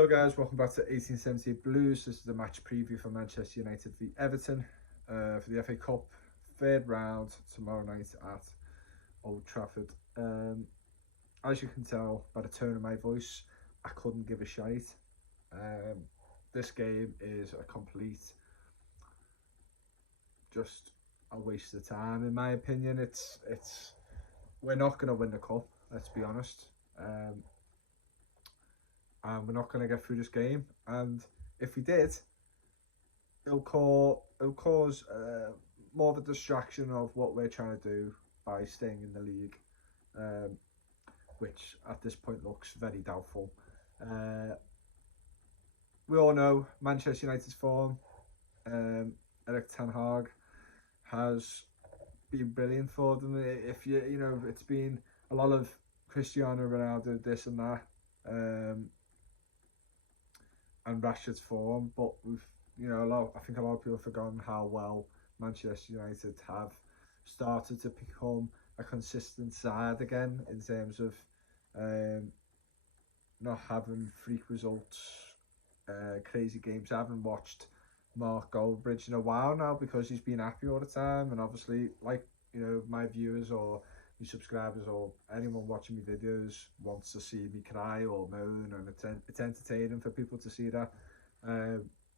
Hello guys, welcome back to 1878 Blues. This is the match preview for Manchester United v Everton for the FA Cup third round tomorrow night at Old Trafford. As you can tell by the tone of my voice, I couldn't give a shite. This game is a complete, just a waste of time in my opinion. We're not going to win the cup, let's be honest. And we're not going to get through this game. And if we did, it'll cause more of a distraction of what we're trying to do by staying in the league, which at this point looks very doubtful. We all know Manchester United's form. Erik ten Hag has been brilliant for them. If you know, it's been a lot of Cristiano Ronaldo, this and that. And Rashford's form, but we've, I think a lot of people have forgotten how well Manchester United have started to become a consistent side again in terms of not having freak results, crazy games. I haven't watched Mark Goldbridge in a while now because he's been happy all the time, and obviously, like, my viewers or my subscribers or anyone watching my videos wants to see me cry or moan, and it's entertaining for people to see that.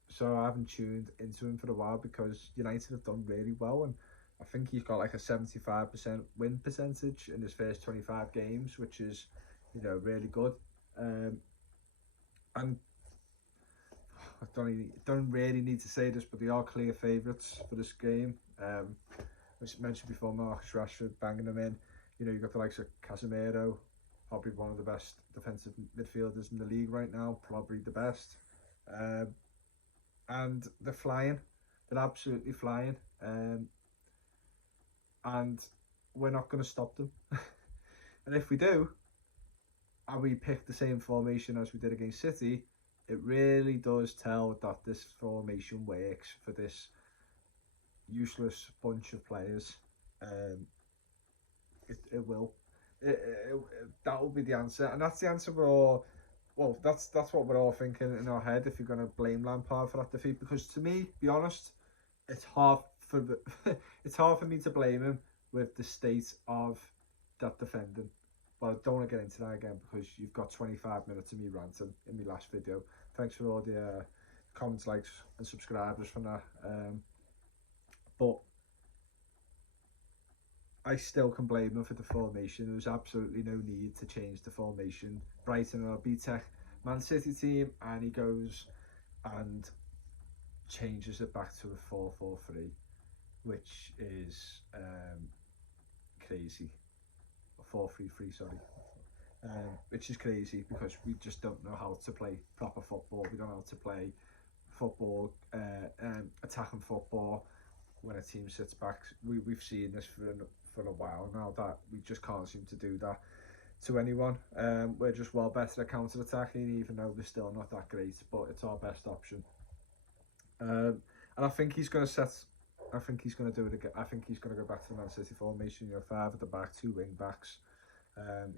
So I haven't tuned into him for a while because United have done really well, and I think he's got like a 75% win percentage in his first 25 games, which is, really good. And I don't really need to say this, but they are clear favourites for this game. As I mentioned before, Marcus Rashford banging them in. You've got the likes of Casemiro, probably one of the best defensive midfielders in the league right now, probably the best. And they're flying. They're absolutely flying. And we're not going to stop them. And if we do, and we pick the same formation as we did against City, it really does tell that this formation works for this useless bunch of players. It will. That will be the answer, and that's the answer we're all. Well, that's what we're all thinking in our head. If you're going to blame Lampard for that defeat, because to me, be honest, it's hard for me to blame him with the state of that defending. But I don't want to get into that again because you've got 25 minutes of me ranting in my last video. Thanks for all the comments, likes, and subscribers from that. But I still can blame him for the formation. There was absolutely no need to change the formation. Brighton are a B-Tech Man City team, and he goes and changes it back to a 4-4-3, which is crazy. 4-3-3, sorry. Which is crazy because we just don't know how to play proper football. We don't know how to play football, attacking football when a team sits back. We've seen this for a while now, that we just can't seem to do that to anyone. We're just well better at counter-attacking, even though we're still not that great, but it's our best option. And I think he's going to do it again. I think he's going to go back to the Man City formation, 5 at the back, 2 wing backs.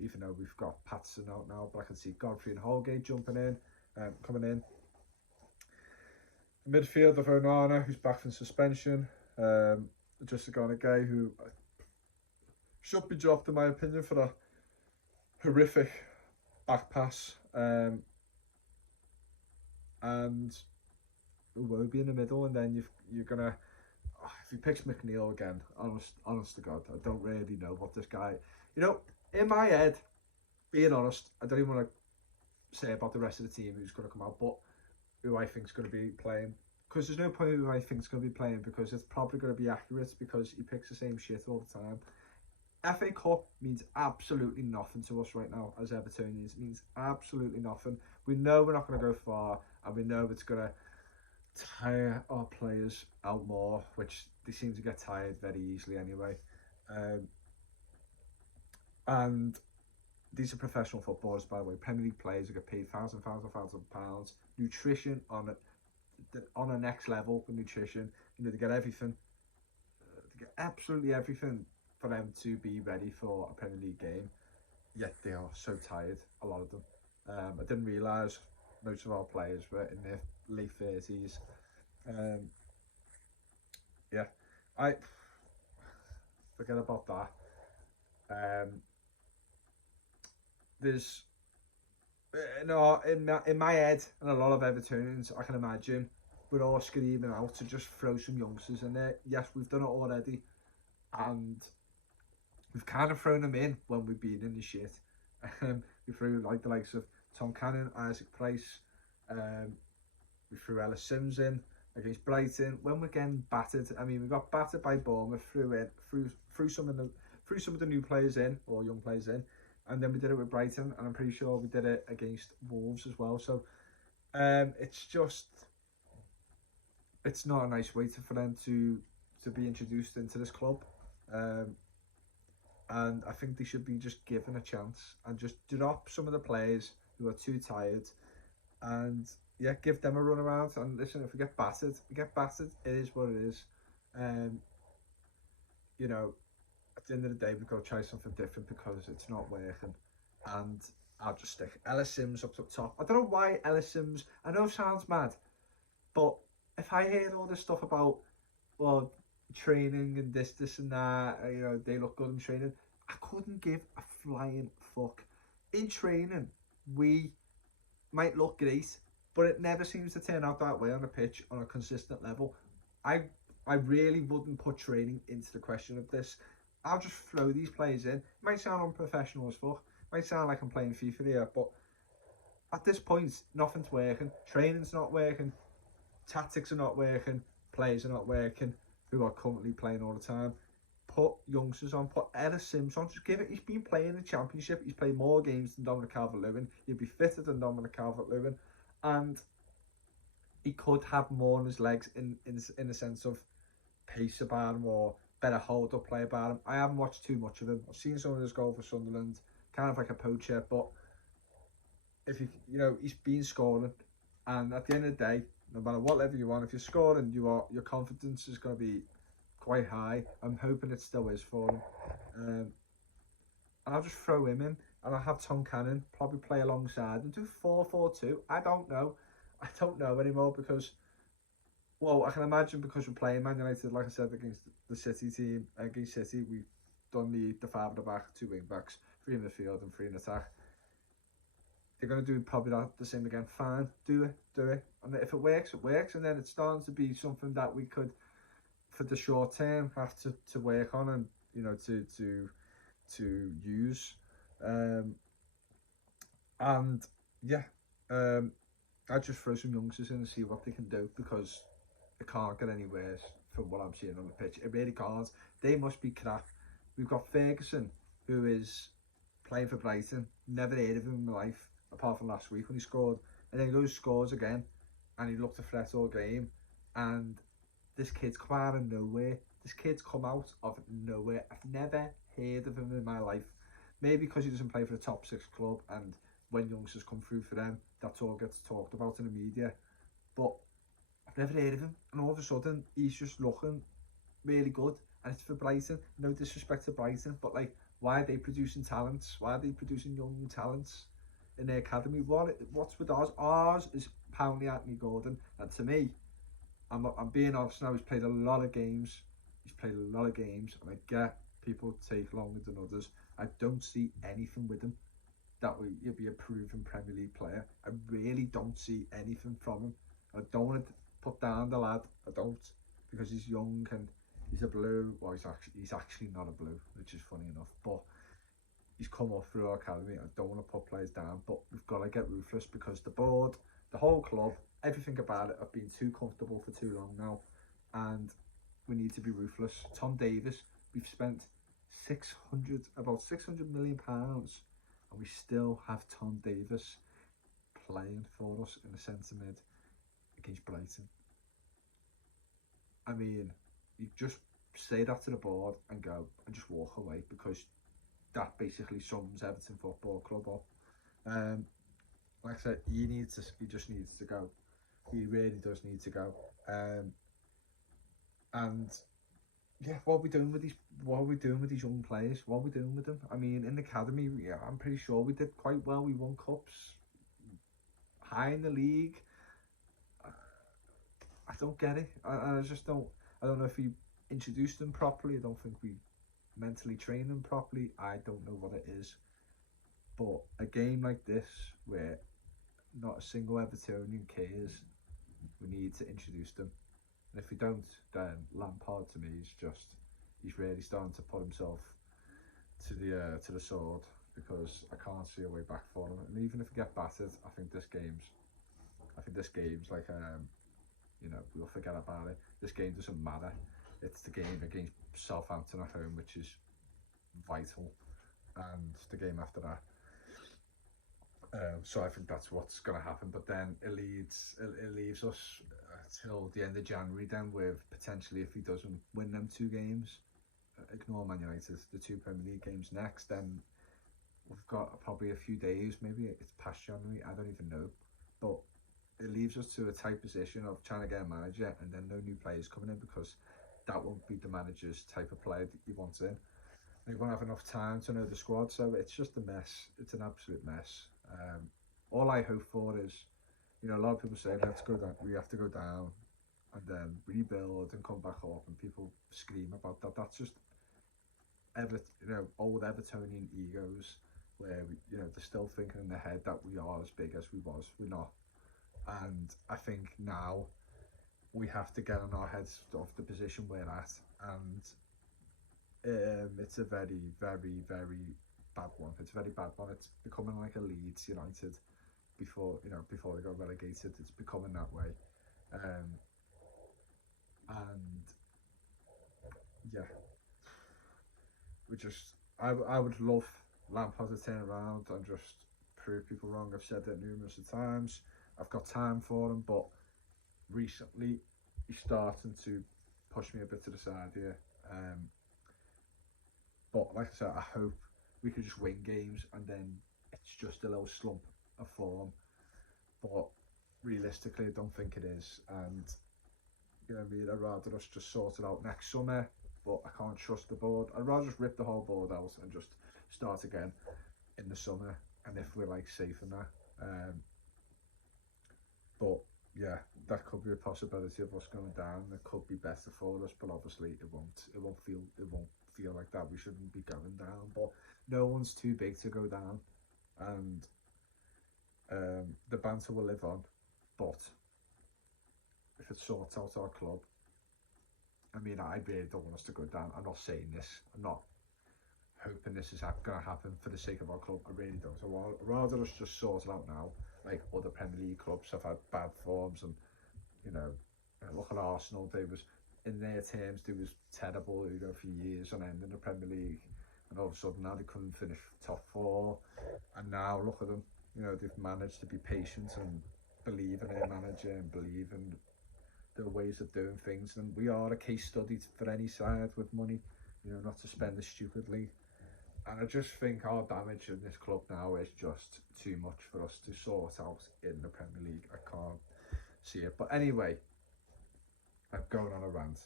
Even though we've got Patterson out now, but I can see Godfrey and Holgate jumping in, coming in. Midfield of Onana, who's back from suspension. Just a guy who should be dropped in my opinion for a horrific back pass. And Iwobi in the middle, and then you're gonna. If he picks McNeil again, honest to God, I don't really know what this guy. In my head, being honest, I don't even want to say about the rest of the team who's going to come out, but who I think is going to be playing. Because there's no point who I think is going to be playing, because it's probably going to be accurate because he picks the same shit all the time. FA Cup means absolutely nothing to us right now as Evertonians. It means absolutely nothing. We know we're not going to go far, and we know it's going to tire our players out more, which they seem to get tired very easily anyway. And these are professional footballers, by the way. Premier League players who get paid thousands of pounds. Nutrition on a next level with nutrition. They get everything. They get absolutely everything for them to be ready for a Premier League game. Yet they are so tired, a lot of them. I didn't realise most of our players were in their late 30s. Um, yeah, I forget about that. Um, there's no in my head, and a lot of Evertonians, I can imagine, we're all screaming out to just throw some youngsters in there. Yes, we've done it already, and we've kind of thrown them in when we've been in the shit. We threw like the likes of Tom Cannon, Isaac Price. We threw Ellis Sims in against Brighton when we're getting battered. I mean, we got battered by Bournemouth, threw some of the new players in, or young players in, and then we did it with Brighton, and I'm pretty sure we did it against Wolves as well. So it's not a nice way for them to be introduced into this club. And I think they should be just given a chance and just drop some of the players who are too tired, and yeah, give them a run around. And listen, if we get battered, we get battered. It is what it is. You know, at the end of the day, we've got to try something different because it's not working. And I'll just stick Ellis Sims up top. I don't know why Ellis Sims. I know it sounds mad, but if I hear all this stuff about, well, training and this and that, you know, they look good in training, I couldn't give a flying fuck. In training, we might look great, but it never seems to turn out that way on the pitch on a consistent level. I really wouldn't put training into the question of this. I'll just throw these players in. It might sound unprofessional as fuck. It might sound like I'm playing FIFA here, but at this point, nothing's working. Training's not working. Tactics are not working. Players are not working, who are currently playing all the time. Put youngsters on, put Ellis Sims on, just give it. He's been playing the Championship, he's played more games than Dominic Calvert-Lewin, he'd be fitter than Dominic Calvert-Lewin, and he could have more on his legs in the sense of pace about him, or better hold up play about him. I haven't watched too much of him. I've seen some of his goal for Sunderland, kind of like a poacher, but if you know, he's been scoring, and at the end of the day, no matter what level you're on, if you're scoring, your confidence is going to be quite high. I'm hoping it still is for him. And I'll just throw him in, and I'll have Tom Cannon probably play alongside and do 4-4-2. I don't know anymore, because, well, I can imagine, because we're playing Man United, like I said, against the City team. Against City, we've done the 5 at the back, 2 wing backs, 3 in the field and 3 in attack. They're going to do probably the same again. Fine, do it. And if it works, it works. And then it's starting to be something that we could, for the short term, have to work on, and, you know, to use. And yeah, I just throw some youngsters in and see what they can do, because it can't get any worse from what I'm seeing on the pitch. It really can't. They must be crap. We've got Ferguson, who is playing for Brighton. Never heard of him in my life, apart from last week when he scored. And then he goes, scores again, and he looked a threat all game. And this kid's come out of nowhere. This kid's come out of nowhere. I've never heard of him in my life. Maybe because he doesn't play for a top 6 club, and when youngsters come through for them, that's all gets talked about in the media. But I've never heard of him, and all of a sudden he's just looking really good. And it's for Brighton. No disrespect to Brighton, but like, why are they producing talents? Why are they producing young talents in their academy? What's with ours? Ours is Poundley, Anthony Gordon, and to me, I'm being honest now, he's played a lot of games, and I get people take longer than others. I don't see anything with him that he'll be a proven Premier League player. I really don't see anything from him. I don't want to put down the lad, I don't, because he's young and he's a blue. Well, he's actually not a blue, which is funny enough, but he's come off through our academy. I don't want to put players down, but we've got to get ruthless, because the board, the whole club, everything about it have been too comfortable for too long now, and we need to be ruthless. Tom Davies, we've spent about £600 million, and we still have Tom Davies playing for us in the centre mid against Brighton. I mean, you just say that to the board and go and just walk away, because that basically sums Everton Football Club up. Like I said, he just needs to go. He really does need to go. And yeah, what are we doing with these young players? What are we doing with them? I mean, in the academy, yeah, I'm pretty sure we did quite well. We won cups, high in the league. I don't get it. I just don't. I don't know if we introduced them properly. I don't think we mentally trained them properly. I don't know what it is. But a game like this, where not a single Evertonian cares, we need to introduce them. And if we don't, then Lampard to me is he's really starting to put himself to the sword, because I can't see a way back for him. And even if we get battered, I think this game's like we'll forget about it. This game doesn't matter. It's the game against Southampton at home which is vital, and the game after that. So I think that's what's going to happen. But then it leaves us till the end of January then with potentially, if he doesn't win them 2 games, ignore Man United, the 2 Premier League games next, then we've got probably a few days, maybe it's past January, I don't even know. But it leaves us to a tight position of trying to get a manager and then no new players coming in, because that won't be the manager's type of player that you want in. They won't have enough time to know the squad, so it's just a mess. It's an absolute mess. All I hope for is, a lot of people say let's go down, we have to go down and then rebuild and come back up, and people scream about that. That's just old Evertonian egos, where they're still thinking in their head that we are as big as we was. We're not. And I think now we have to get on our heads of the position we're at, and it's a very, very, very bad one. It's a very bad one. It's becoming like a Leeds United before they got relegated. It's becoming that way, and yeah, I would love Lampard to turn around and just prove people wrong. I've said it numerous of times. I've got time for him, but recently he's starting to push me a bit to the side here. But like I said, I hope we could just win games and then it's just a little slump of form. But realistically, I don't think it is. And I'd rather us just sort it out next summer. But I can't trust the board. I'd rather just rip the whole board out and just start again in the summer. And if we're like safe in that. But yeah, that could be a possibility of us going down. It could be better for us, but obviously it won't feel like that. We shouldn't be going down, but no one's too big to go down, and the banter will live on. But if it sorts out our club, I mean, I really don't want us to go down. I'm not saying this. I'm not hoping this is going to happen for the sake of our club. I really don't. I'd rather us just sort it out now, like other Premier League clubs have had bad forms, and look at Arsenal. They was, in their terms, they was terrible, for years on end in the Premier League, and all of a sudden now they couldn't finish top 4, and now look at them. They've managed to be patient and believe in their manager and believe in their ways of doing things. And we are a case study for any side with money, not to spend it stupidly. And I just think our damage in this club now is just too much for us to sort out in the Premier League. I can't see it. But anyway, I'm going on a rant.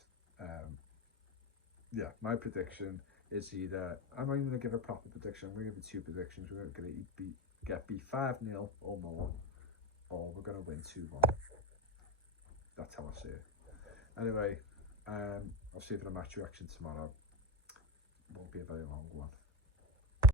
Yeah, my prediction is either, I'm not even going to give a proper prediction, I'm going to give you 2 predictions. We're going to be 5-0 or more, or we're going to win 2-1. That's how I see it. Anyway, I'll see you for the match reaction tomorrow. Won't be a very long one.